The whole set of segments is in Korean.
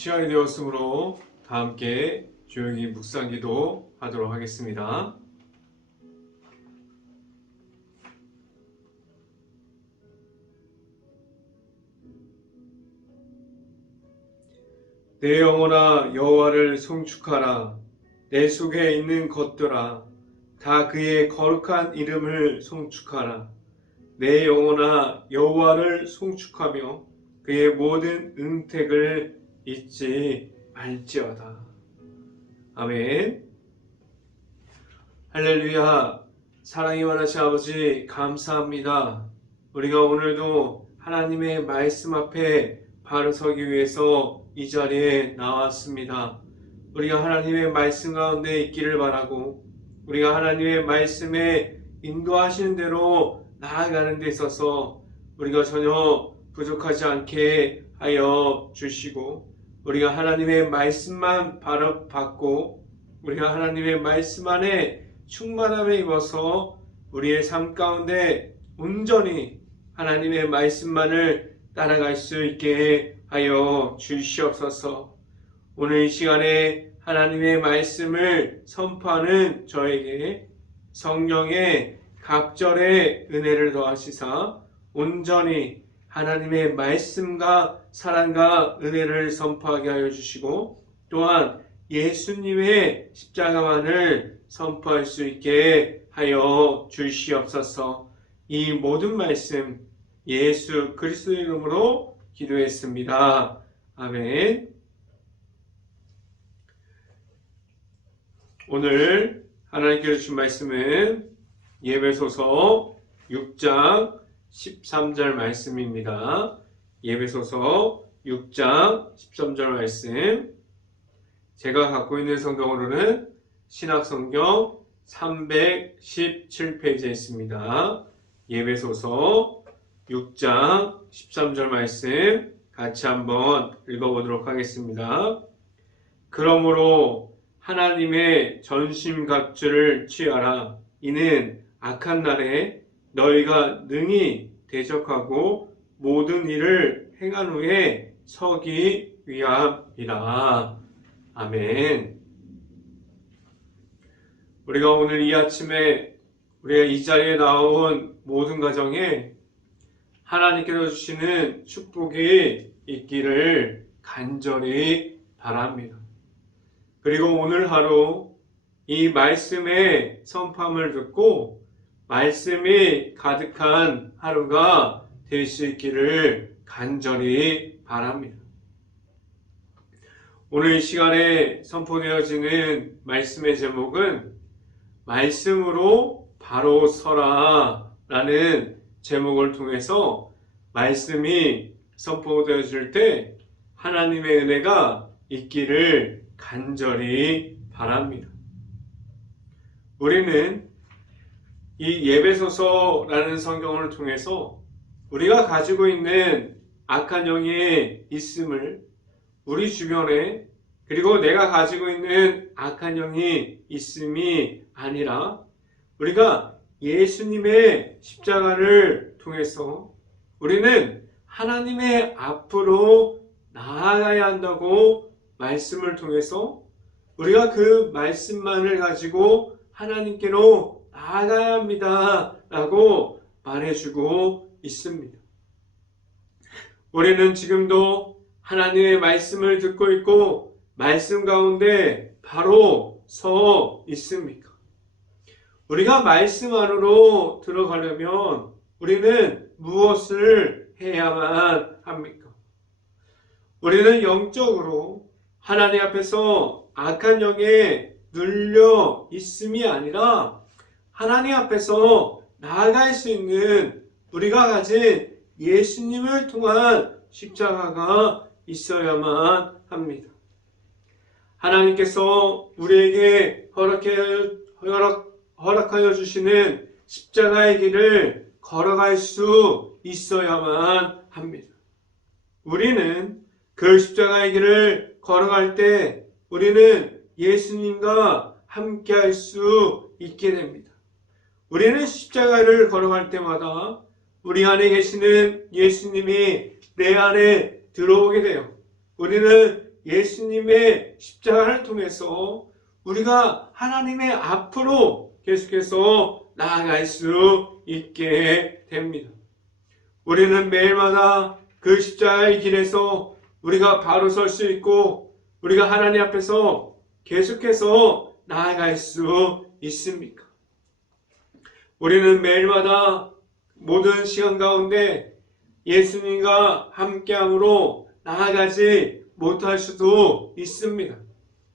시간이 되었으므로 다 함께 조용히 묵상기도 하도록 하겠습니다. 내 영혼아 여호와를 송축하라. 내 속에 있는 것들아 다 그의 거룩한 이름을 송축하라. 내 영혼아 여호와를 송축하며 그의 모든 은택을 잊지 말지어다. 아멘. 할렐루야. 사랑이 많으신 아버지 감사합니다. 우리가 오늘도 하나님의 말씀 앞에 바로 서기 위해서 이 자리에 나왔습니다. 우리가 하나님의 말씀 가운데 있기를 바라고 우리가 하나님의 말씀에 인도하시는 대로 나아가는 데 있어서 우리가 전혀 부족하지 않게 하여 주시고 우리가 하나님의 말씀만 바로 받고 우리가 하나님의 말씀 안에 충만함에 입어서 우리의 삶 가운데 온전히 하나님의 말씀만을 따라갈 수 있게 하여 주시옵소서. 오늘 이 시간에 하나님의 말씀을 선포하는 저에게 성령의 갑절의 은혜를 더하시사 온전히 하나님의 말씀과 사랑과 은혜를 선포하게 하여 주시고 또한 예수님의 십자가만을 선포할 수 있게 하여 주시옵소서. 이 모든 말씀 예수 그리스도의 이름으로 기도했습니다. 아멘. 오늘 하나님께서 주신 말씀은 예배소서 6장 13절 말씀입니다. 예배소서 6장 13절 말씀. 제가 갖고 있는 성경으로는 신학성경 317페이지에 있습니다. 예배소서 6장 13절 말씀 같이 한번 읽어보도록 하겠습니다. 그러므로 하나님의 전심갑주를 취하라. 이는 악한 날에 너희가 능히 대적하고 모든 일을 행한 후에 서기 위함이라. 아멘. 우리가 오늘 이 아침에 우리가 이 자리에 나온 모든 가정에 하나님께서 주시는 축복이 있기를 간절히 바랍니다. 그리고 오늘 하루 이 말씀의 선포함을 듣고 말씀이 가득한 하루가 될 수 있기를 간절히 바랍니다. 오늘 이 시간에 선포되어지는 말씀의 제목은 말씀으로 바로 서라 라는 제목을 통해서 말씀이 선포되어질 때 하나님의 은혜가 있기를 간절히 바랍니다. 우리는 이 예배소서라는 성경을 통해서 우리가 가지고 있는 악한 영의 있음을 우리 주변에 그리고 내가 가지고 있는 악한 영이 있음이 아니라 우리가 예수님의 십자가를 통해서 우리는 하나님의 앞으로 나아가야 한다고 말씀을 통해서 우리가 그 말씀만을 가지고 하나님께로 나아가야 합니다 라고 말해주고 있습니다. 우리는 지금도 하나님의 말씀을 듣고 있고 말씀 가운데 바로 서 있습니까? 우리가 말씀 안으로 들어가려면 우리는 무엇을 해야만 합니까? 우리는 영적으로 하나님 앞에서 악한 영에 눌려 있음이 아니라 하나님 앞에서 나아갈 수 있는 우리가 가진 예수님을 통한 십자가가 있어야만 합니다. 하나님께서 우리에게 허락하여 주시는 십자가의 길을 걸어갈 수 있어야만 합니다. 우리는 그 십자가의 길을 걸어갈 때 우리는 예수님과 함께 할 수 있게 됩니다. 우리는 십자가를 걸어갈 때마다 우리 안에 계시는 예수님이 내 안에 들어오게 돼요. 우리는 예수님의 십자가를 통해서 우리가 하나님의 앞으로 계속해서 나아갈 수 있게 됩니다. 우리는 매일마다 그 십자가의 길에서 우리가 바로 설 수 있고 우리가 하나님 앞에서 계속해서 나아갈 수 있습니까? 우리는 매일마다 모든 시간 가운데 예수님과 함께함으로 나아가지 못할 수도 있습니다.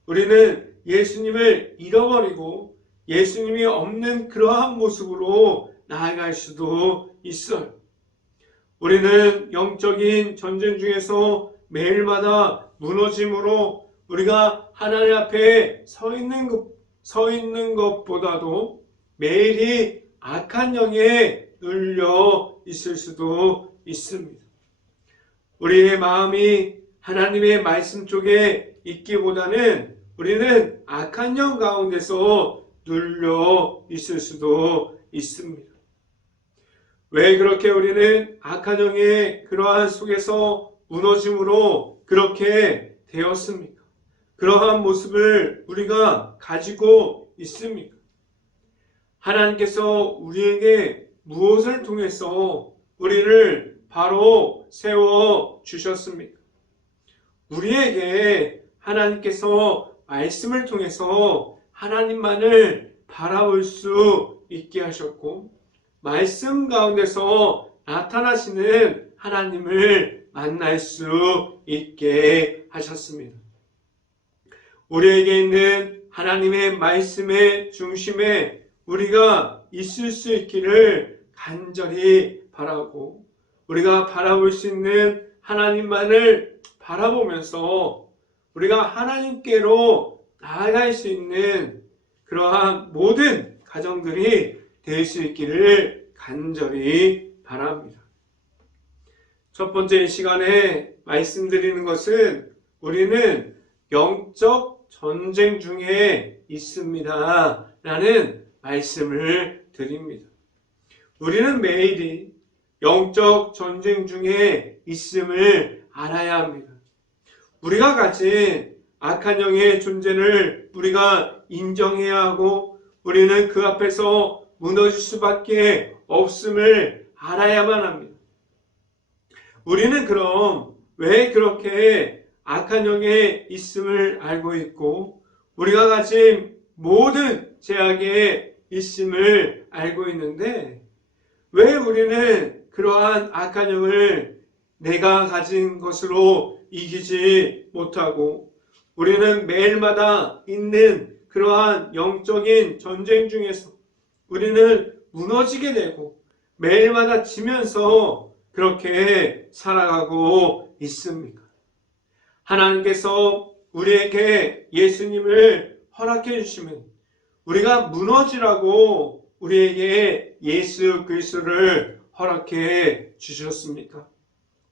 우리는 예수님을 잃어버리고 예수님이 없는 그러한 모습으로 나아갈 수도 있어요. 우리는 영적인 전쟁 중에서 매일마다 무너짐으로 우리가 하나님 앞에 서 있는 것보다도 매일이 악한 영에 눌려 있을 수도 있습니다. 우리의 마음이 하나님의 말씀 쪽에 있기보다는 우리는 악한 영 가운데서 눌려 있을 수도 있습니다. 왜 그렇게 우리는 악한 영의 그러한 속에서 무너짐으로 그렇게 되었습니까? 그러한 모습을 우리가 가지고 있습니까? 하나님께서 우리에게 무엇을 통해서 우리를 바로 세워 주셨습니까? 우리에게 하나님께서 말씀을 통해서 하나님만을 바라볼 수 있게 하셨고 말씀 가운데서 나타나시는 하나님을 만날 수 있게 하셨습니다. 우리에게 있는 하나님의 말씀의 중심에 우리가 있을 수 있기를 간절히 바라고 우리가 바라볼 수 있는 하나님만을 바라보면서 우리가 하나님께로 나아갈 수 있는 그러한 모든 가정들이 될 수 있기를 간절히 바랍니다. 첫 번째 시간에 말씀드리는 것은 우리는 영적 전쟁 중에 있습니다 라는 말씀을 드립니다. 우리는 매일이 영적 전쟁 중에 있음을 알아야 합니다. 우리가 가진 악한 영의 존재를 우리가 인정해야 하고 우리는 그 앞에서 무너질 수밖에 없음을 알아야만 합니다. 우리는 그럼 왜 그렇게 악한 영에 있음을 알고 있고 우리가 가진 모든 죄악에 있음을 알고 있는데 왜 우리는 그러한 악한 영을 내가 가진 것으로 이기지 못하고 우리는 매일마다 있는 그러한 영적인 전쟁 중에서 우리는 무너지게 되고 매일마다 지면서 그렇게 살아가고 있습니까? 하나님께서 우리에게 예수님을 허락해 주시면 우리가 무너지라고 우리에게 예수 그리스도를 허락해 주셨습니까?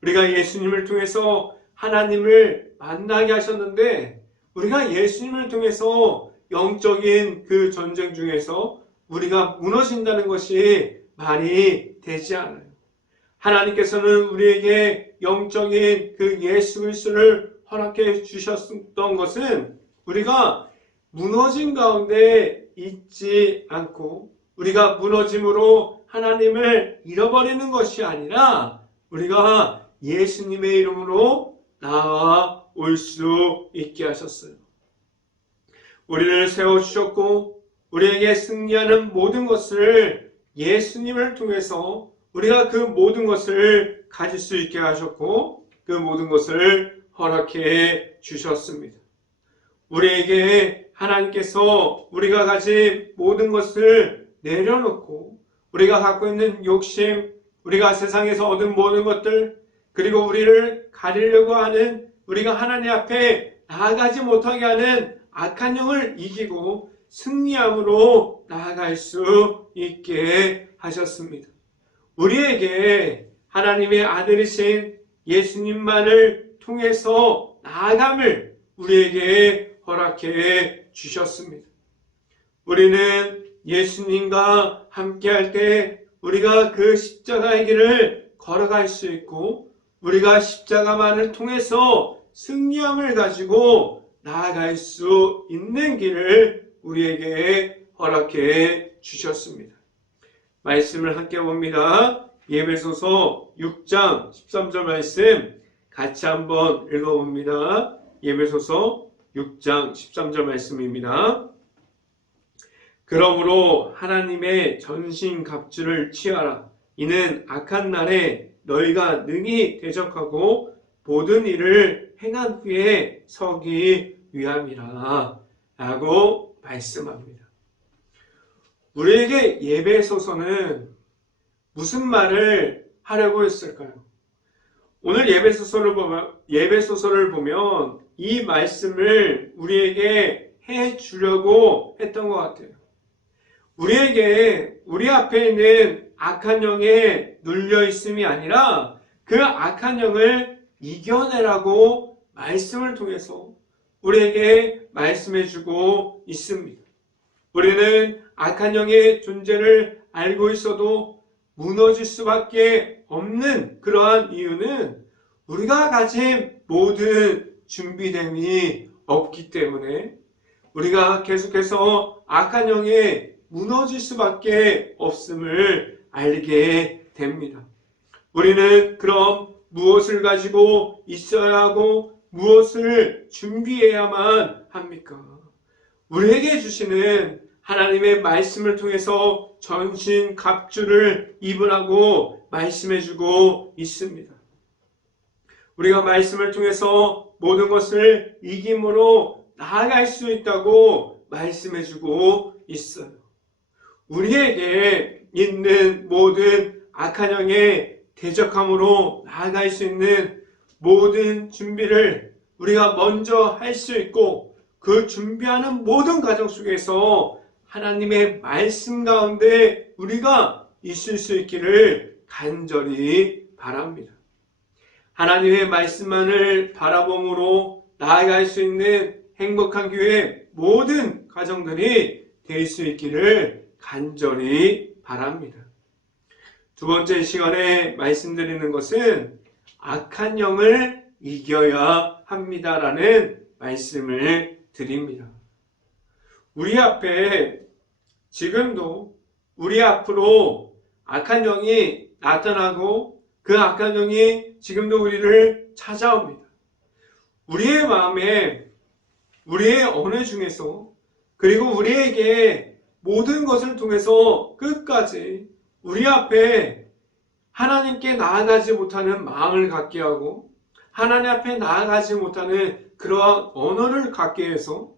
우리가 예수님을 통해서 하나님을 만나게 하셨는데 우리가 예수님을 통해서 영적인 그 전쟁 중에서 우리가 무너진다는 것이 말이 되지 않아요. 하나님께서는 우리에게 영적인 그 예수 그리스도를 허락해 주셨던 것은 우리가 무너진 가운데 있지 않고 우리가 무너짐으로 하나님을 잃어버리는 것이 아니라 우리가 예수님의 이름으로 나아올 수 있게 하셨어요. 우리를 세워주셨고 우리에게 승리하는 모든 것을 예수님을 통해서 우리가 그 모든 것을 가질 수 있게 하셨고 그 모든 것을 허락해 주셨습니다. 우리에게 하나님께서 우리가 가진 모든 것을 내려놓고 우리가 갖고 있는 욕심, 우리가 세상에서 얻은 모든 것들, 그리고 우리를 가리려고 하는 우리가 하나님 앞에 나아가지 못하게 하는 악한 영을 이기고 승리함으로 나아갈 수 있게 하셨습니다. 우리에게 하나님의 아들이신 예수님만을 통해서 나아감을 우리에게 허락해 주셨습니다. 우리는 예수님과 함께할 때 우리가 그 십자가의 길을 걸어갈 수 있고 우리가 십자가만을 통해서 승리함을 가지고 나아갈 수 있는 길을 우리에게 허락해 주셨습니다. 말씀을 함께 봅니다. 에베소서 6장 13절 말씀 같이 한번 읽어봅니다. 에베소서 6장 13절 말씀입니다. 그러므로 하나님의 전신갑주를 취하라. 이는 악한 날에 너희가 능히 대적하고 모든 일을 행한 후에 서기 위함이라 라고 말씀합니다. 우리에게 에베소서는 무슨 말을 하려고 했을까요? 오늘 예배소설을 보면 이 말씀을 우리에게 해 주려고 했던 것 같아요. 우리에게 우리 앞에 있는 악한 영에 눌려 있음이 아니라 그 악한 영을 이겨내라고 말씀을 통해서 우리에게 말씀해 주고 있습니다. 우리는 악한 영의 존재를 알고 있어도 무너질 수밖에 없는 그러한 이유는 우리가 가진 모든 준비됨이 없기 때문에 우리가 계속해서 악한 영에 무너질 수밖에 없음을 알게 됩니다. 우리는 그럼 무엇을 가지고 있어야 하고 무엇을 준비해야만 합니까? 우리에게 주시는 하나님의 말씀을 통해서 전신 갑주를 입으라고 말씀해주고 있습니다. 우리가 말씀을 통해서 모든 것을 이김으로 나아갈 수 있다고 말씀해주고 있어요. 우리에게 있는 모든 악한 영의 대적함으로 나아갈 수 있는 모든 준비를 우리가 먼저 할 수 있고 그 준비하는 모든 과정 속에서 하나님의 말씀 가운데 우리가 있을 수 있기를 간절히 바랍니다. 하나님의 말씀만을 바라봄으로 나아갈 수 있는 행복한 교회 모든 가정들이 될 수 있기를 간절히 바랍니다. 두 번째 시간에 말씀드리는 것은 악한 영을 이겨야 합니다라는 말씀을 드립니다. 우리 앞에 지금도 우리 앞으로 악한 영이 나타나고 그 악한 영이 지금도 우리를 찾아옵니다. 우리의 마음에 우리의 언어 중에서 그리고 우리에게 모든 것을 통해서 끝까지 우리 앞에 하나님께 나아가지 못하는 마음을 갖게 하고 하나님 앞에 나아가지 못하는 그러한 언어를 갖게 해서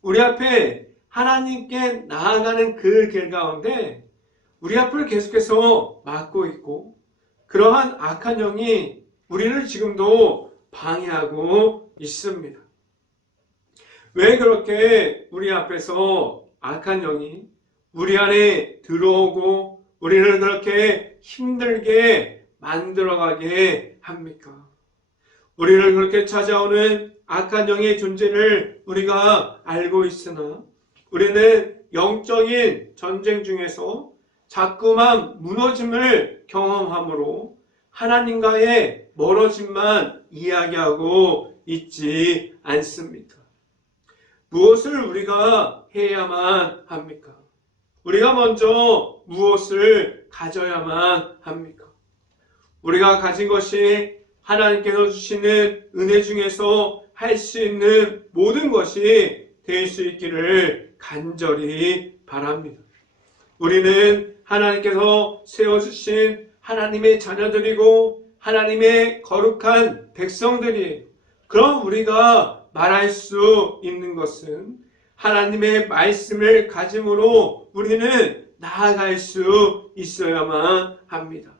우리 앞에 하나님께 나아가는 그 길 가운데 우리 앞을 계속해서 막고 있고 그러한 악한 영이 우리를 지금도 방해하고 있습니다. 왜 그렇게 우리 앞에서 악한 영이 우리 안에 들어오고 우리를 그렇게 힘들게 만들어가게 합니까? 우리를 그렇게 찾아오는 악한 영의 존재를 우리가 알고 있으나 우리는 영적인 전쟁 중에서 자꾸만 무너짐을 경험함으로 하나님과의 멀어짐만 이야기하고 있지 않습니까? 무엇을 우리가 해야만 합니까? 우리가 먼저 무엇을 가져야만 합니까? 우리가 가진 것이 하나님께서 주시는 은혜 중에서 할 수 있는 모든 것이 될 수 있기를 간절히 바랍니다. 우리는 하나님께서 세워주신 하나님의 자녀들이고 하나님의 거룩한 백성들이에요. 그럼 우리가 말할 수 있는 것은 하나님의 말씀을 가짐으로 우리는 나아갈 수 있어야만 합니다.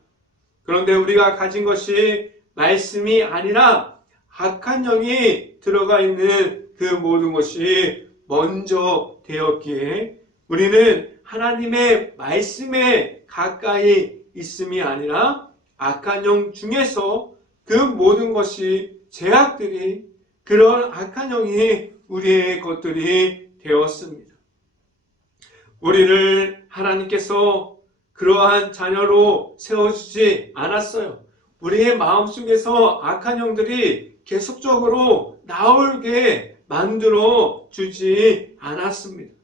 그런데 우리가 가진 것이 말씀이 아니라 악한 영이 들어가 있는 그 모든 것이 먼저 되었기에 우리는 하나님의 말씀에 가까이 있음이 아니라 악한 영 중에서 그 모든 것이 제약들이 그런 악한 영이 우리의 것들이 되었습니다. 우리를 하나님께서 그러한 자녀로 세워주지 않았어요. 우리의 마음속에서 악한 영들이 계속적으로 나오게 만들어 주지 않았습니다.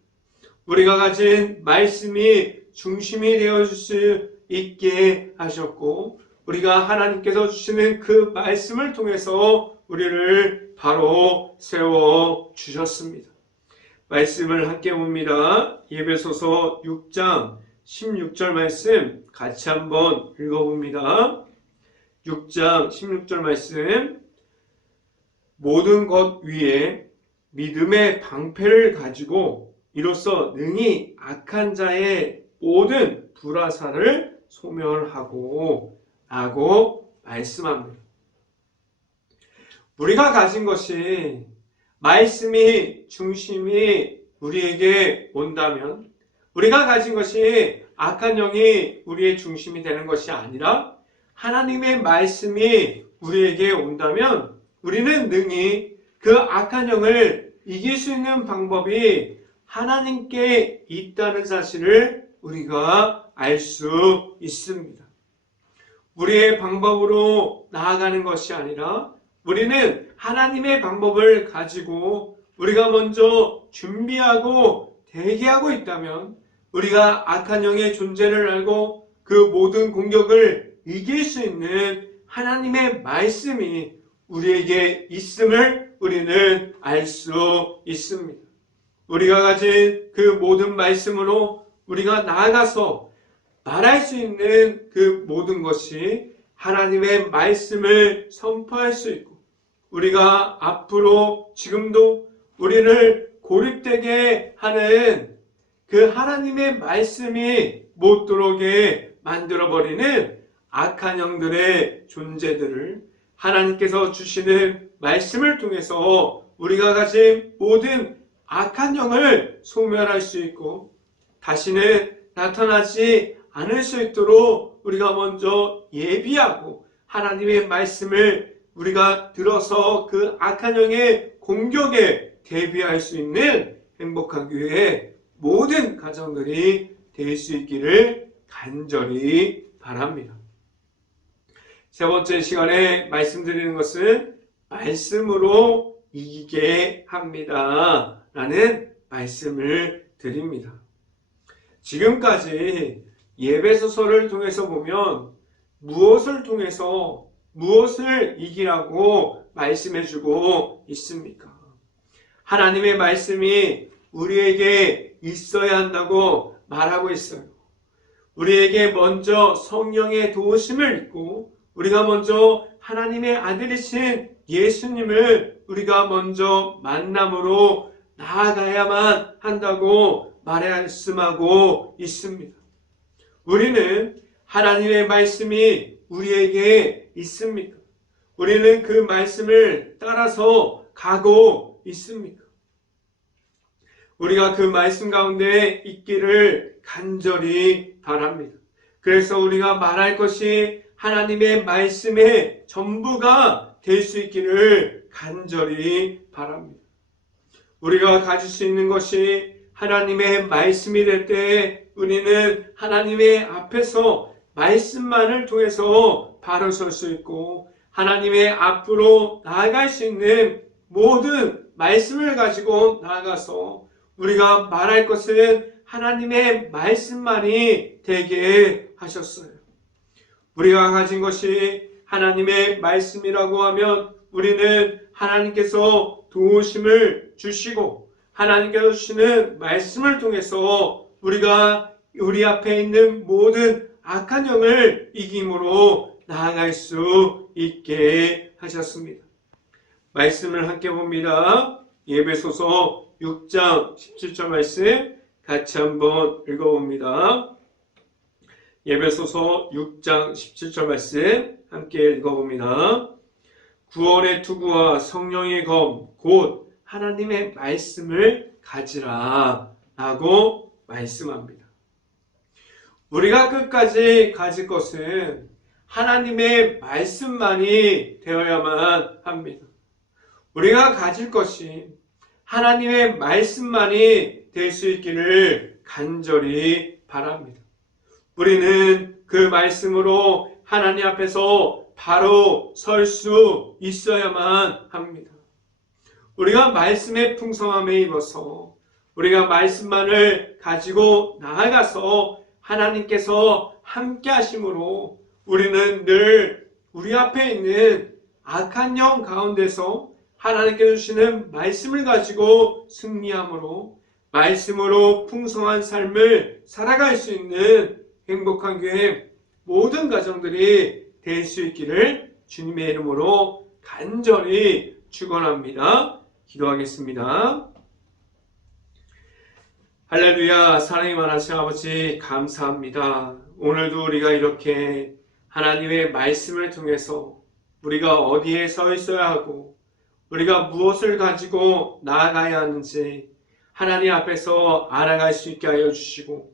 우리가 가진 말씀이 중심이 되어줄 수 있게 하셨고, 우리가 하나님께서 주시는 그 말씀을 통해서 우리를 바로 세워 주셨습니다. 말씀을 함께 봅니다. 에베소서 6장 16절 말씀 같이 한번 읽어봅니다. 6장 16절 말씀, 모든 것 위에 믿음의 방패를 가지고 이로써 능히 악한 자의 모든 불화살을 소멸하고 라고 말씀합니다. 우리가 가진 것이 말씀이 중심이 우리에게 온다면, 우리가 가진 것이 악한 영이 우리의 중심이 되는 것이 아니라 하나님의 말씀이 우리에게 온다면 우리는 능히 그 악한 영을 이길 수 있는 방법이 하나님께 있다는 사실을 우리가 알 수 있습니다. 우리의 방법으로 나아가는 것이 아니라 우리는 하나님의 방법을 가지고 우리가 먼저 준비하고 대기하고 있다면 우리가 악한 영의 존재를 알고 그 모든 공격을 이길 수 있는 하나님의 말씀이 우리에게 있음을 우리는 알 수 있습니다. 우리가 가진 그 모든 말씀으로 우리가 나아가서 말할 수 있는 그 모든 것이 하나님의 말씀을 선포할 수 있고, 우리가 앞으로 지금도 우리를 고립되게 하는 그 하나님의 말씀이 못 들어오게 만들어버리는 악한 영들의 존재들을 하나님께서 주시는 말씀을 통해서 우리가 가진 모든 악한 영을 소멸할 수 있고 다시는 나타나지 않을 수 있도록 우리가 먼저 예비하고 하나님의 말씀을 우리가 들어서 그 악한 영의 공격에 대비할 수 있는 행복한 교회의 모든 가정들이 될 수 있기를 간절히 바랍니다. 세 번째 시간에 말씀드리는 것은 말씀으로 이기게 합니다 라는 말씀을 드립니다. 지금까지 에베소서를 통해서 보면 무엇을 통해서 무엇을 이기라고 말씀해주고 있습니까? 하나님의 말씀이 우리에게 있어야 한다고 말하고 있어요. 우리에게 먼저 성령의 도우심을 입고 우리가 먼저 하나님의 아들이신 예수님을 우리가 먼저 만남으로 나아가야만 한다고 말씀하고 있습니다. 우리는 하나님의 말씀이 우리에게 있습니까? 우리는 그 말씀을 따라서 가고 있습니까? 우리가 그 말씀 가운데 있기를 간절히 바랍니다. 그래서 우리가 말할 것이 하나님의 말씀의 전부가 될 수 있기를 간절히 바랍니다. 우리가 가질 수 있는 것이 하나님의 말씀이 될 때 우리는 하나님의 앞에서 말씀만을 통해서 바로 설 수 있고 하나님의 앞으로 나아갈 수 있는 모든 말씀을 가지고 나아가서 우리가 말할 것은 하나님의 말씀만이 되게 하셨어요. 우리가 가진 것이 하나님의 말씀이라고 하면 우리는 하나님께서 도우심을 주시고 하나님께서 주시는 말씀을 통해서 우리가 우리 앞에 있는 모든 악한 영을 이김으로 나아갈 수 있게 하셨습니다. 말씀을 함께 봅니다. 에베소서 6장 17절 말씀 같이 한번 읽어봅니다. 에베소서 6장 17절 말씀 함께 읽어봅니다. 구원의 투구와 성령의 검 곧 하나님의 말씀을 가지라 라고 말씀합니다. 우리가 끝까지 가질 것은 하나님의 말씀만이 되어야만 합니다. 우리가 가질 것이 하나님의 말씀만이 될 수 있기를 간절히 바랍니다. 우리는 그 말씀으로 하나님 앞에서 바로 설 수 있어야만 합니다. 우리가 말씀의 풍성함에 입어서 우리가 말씀만을 가지고 나아가서 하나님께서 함께 하심으로 우리는 늘 우리 앞에 있는 악한 영 가운데서 하나님께 주시는 말씀을 가지고 승리함으로 말씀으로 풍성한 삶을 살아갈 수 있는 행복한 교회 모든 가정들이 될 수 있기를 주님의 이름으로 간절히 축원합니다. 기도하겠습니다. 할렐루야. 사랑이 많으신 아버지 감사합니다. 오늘도 우리가 이렇게 하나님의 말씀을 통해서 우리가 어디에 서 있어야 하고 우리가 무엇을 가지고 나아가야 하는지 하나님 앞에서 알아갈 수 있게 하여 주시고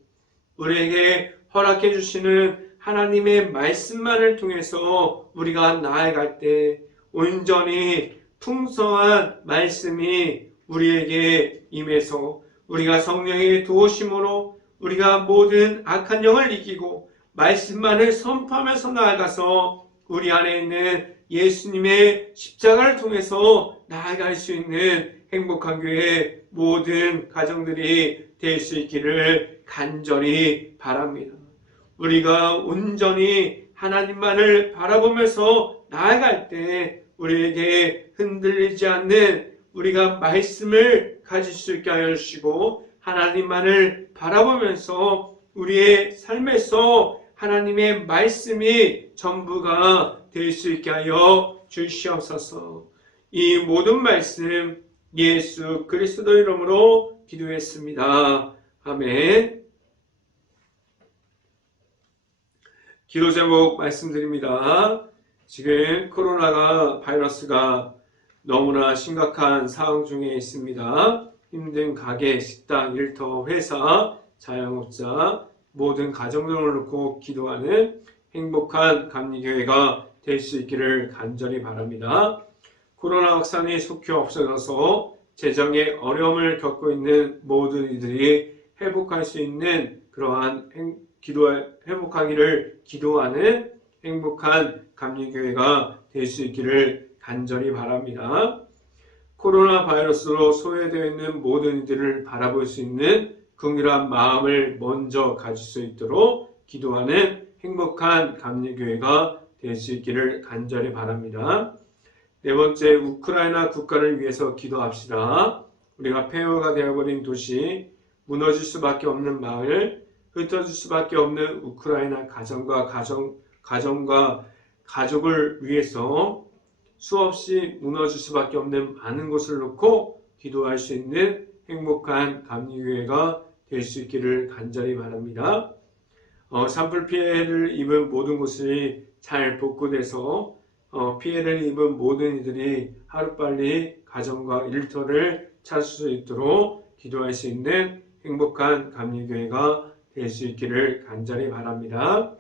우리에게 허락해 주시는 하나님의 말씀만을 통해서 우리가 나아갈 때 온전히 풍성한 말씀이 우리에게 임해서 우리가 성령의 도우심으로 우리가 모든 악한 영을 이기고 말씀만을 선포하면서 나아가서 우리 안에 있는 예수님의 십자가를 통해서 나아갈 수 있는 행복한 교회 모든 가정들이 될 수 있기를 간절히 바랍니다. 우리가 온전히 하나님만을 바라보면서 나아갈 때 우리에게 흔들리지 않는 우리가 말씀을 가질 수 있게 하여 주시고 하나님만을 바라보면서 우리의 삶에서 하나님의 말씀이 전부가 될 수 있게 하여 주시옵소서. 이 모든 말씀 예수 그리스도 이름으로 기도했습니다. 아멘. 기도 제목 말씀드립니다. 지금 코로나가 바이러스가 너무나 심각한 상황 중에 있습니다. 힘든 가게, 식당, 일터, 회사, 자영업자, 모든 가정들을 놓고 기도하는 행복한 감리교회가 될 수 있기를 간절히 바랍니다. 코로나 확산이 속히 없어져서 재정에 어려움을 겪고 있는 모든 이들이 회복할 수 있는 그러한 회복하기를 기도하는 행복한 감리교회가 될 수 있기를 간절히 바랍니다. 코로나 바이러스로 소외되어 있는 모든 이들을 바라볼 수 있는 긍휼한 마음을 먼저 가질 수 있도록 기도하는 행복한 감리교회가 될 수 있기를 간절히 바랍니다. 네 번째, 우크라이나 국가를 위해서 기도합시다. 우리가 폐허가 되어버린 도시, 무너질 수밖에 없는 마을, 흩어질 수밖에 없는 우크라이나 가정과 가족을 위해서 수없이 무너질 수밖에 없는 많은 곳을 놓고 기도할 수 있는 행복한 감리교회가 될 수 있기를 간절히 바랍니다. 산불 피해를 입은 모든 곳이 잘 복구돼서 피해를 입은 모든 이들이 하루빨리 가정과 일터를 찾을 수 있도록 기도할 수 있는 행복한 감리교회가 될 수 있기를 간절히 바랍니다.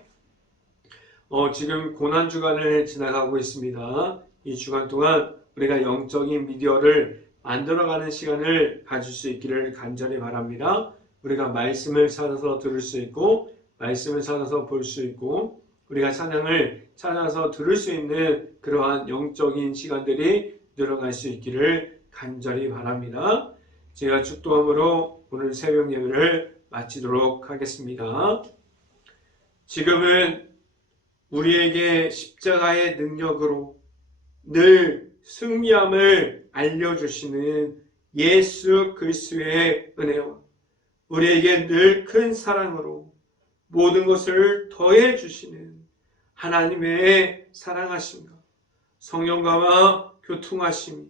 지금 고난주간을 지나가고 있습니다. 이 주간 동안 우리가 영적인 미디어를 만들어가는 시간을 가질 수 있기를 간절히 바랍니다. 우리가 말씀을 찾아서 들을 수 있고 말씀을 찾아서 볼 수 있고 우리가 찬양을 찾아서 들을 수 있는 그러한 영적인 시간들이 늘어갈 수 있기를 간절히 바랍니다. 제가 축도함으로 오늘 새벽 예배를 마치도록 하겠습니다. 지금은 우리에게 십자가의 능력으로 늘 승리함을 알려주시는 예수 그리스도의 은혜와 우리에게 늘 큰 사랑으로 모든 것을 더해 주시는 하나님의 사랑하심과 성령과와 교통하심이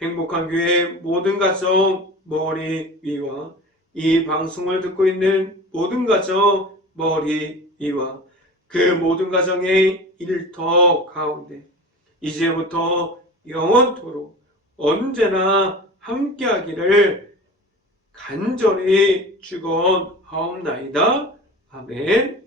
행복한 교회 모든 가정 머리 위와 이 방송을 듣고 있는 모든 가정 머리 위와 그 모든 가정의 일터 가운데 이제부터 영원토록 언제나 함께하기를 간절히 축원하옵나이다. 아멘.